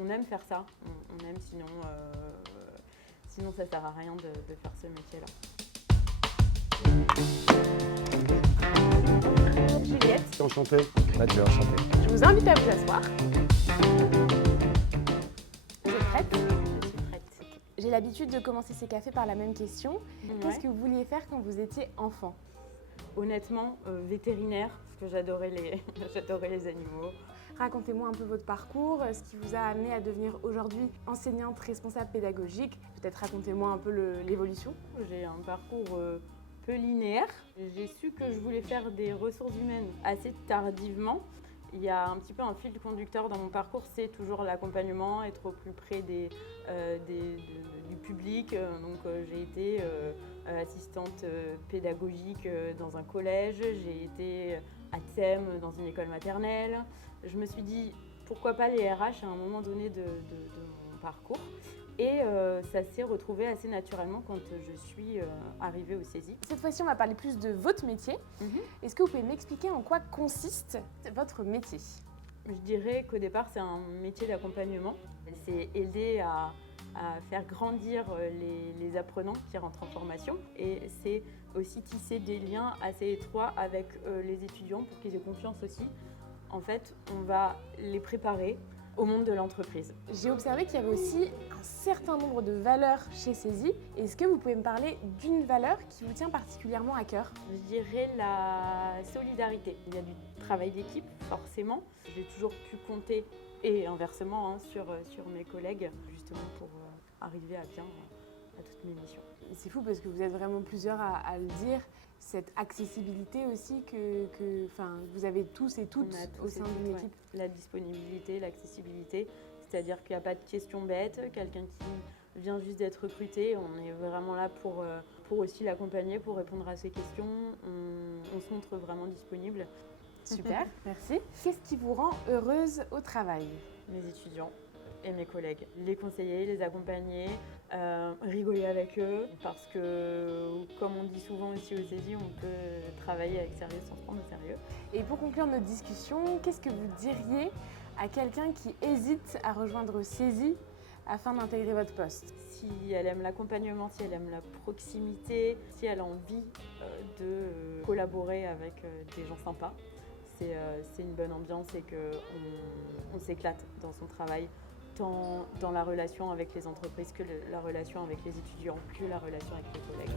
on aime faire ça, on aime, sinon ça sert à rien de faire ce métier-là. Juliette, Enchanté. Mathieu, enchanté. je vous invite à vous asseoir. Vous êtes prête ? Je suis prête. J'ai l'habitude de commencer ces cafés par la même question. Ouais. Qu'est-ce que vous vouliez faire quand vous étiez enfant ? Honnêtement, vétérinaire, parce que j'adorais les animaux. Racontez-moi un peu votre parcours, ce qui vous a amené à devenir aujourd'hui enseignante responsable pédagogique. Peut-être racontez-moi un peu l'évolution. J'ai un parcours peu linéaire. J'ai su que je voulais faire des ressources humaines assez tardivement. Il y a un petit peu un fil conducteur dans mon parcours, c'est toujours l'accompagnement, être au plus près du public. Donc j'ai été assistante pédagogique dans un collège, j'ai été à TEM dans une école maternelle. Je me suis dit pourquoi pas les RH à un moment donné de mon parcours. Et ça s'est retrouvé assez naturellement quand je suis arrivée au CESI. Cette fois-ci, on va parler plus de votre métier. Est-ce que vous pouvez m'expliquer en quoi consiste votre métier ? Je dirais qu'au départ, c'est un métier d'accompagnement. C'est aider à faire grandir les apprenants qui rentrent en formation. Et c'est aussi tisser des liens assez étroits avec les étudiants pour qu'ils aient confiance aussi. En fait, on va les préparer au monde de l'entreprise. J'ai observé qu'il y avait aussi un certain nombre de valeurs chez CESI. Est-ce que vous pouvez me parler d'une valeur qui vous tient particulièrement à cœur ? Je dirais la solidarité. Il y a du travail d'équipe, forcément. J'ai toujours pu compter, et inversement, sur mes collègues, justement pour arriver à bien à toutes mes missions. C'est fou parce que vous êtes vraiment plusieurs à le dire. Cette accessibilité aussi que vous avez tous et toutes au sein d'une équipe. Ouais. La disponibilité, l'accessibilité, c'est-à-dire qu'il n'y a pas de questions bêtes, quelqu'un qui vient juste d'être recruté, on est vraiment là pour aussi l'accompagner, pour répondre à ses questions, on se montre vraiment disponible. Super, merci. Qu'est-ce qui vous rend heureuse au travail ? Mes étudiants et mes collègues, les conseiller, les accompagner, rigoler avec eux, parce que, comme on dit souvent aussi au CESI, on peut travailler avec sérieux sans se prendre au sérieux. Et pour conclure notre discussion, qu'est-ce que vous diriez à quelqu'un qui hésite à rejoindre CESI afin d'intégrer votre poste ? Si elle aime l'accompagnement, si elle aime la proximité, si elle a envie de collaborer avec des gens sympas, c'est une bonne ambiance et qu'on s'éclate dans son travail, tant dans la relation avec les entreprises que la relation avec les étudiants, que la relation avec les collègues.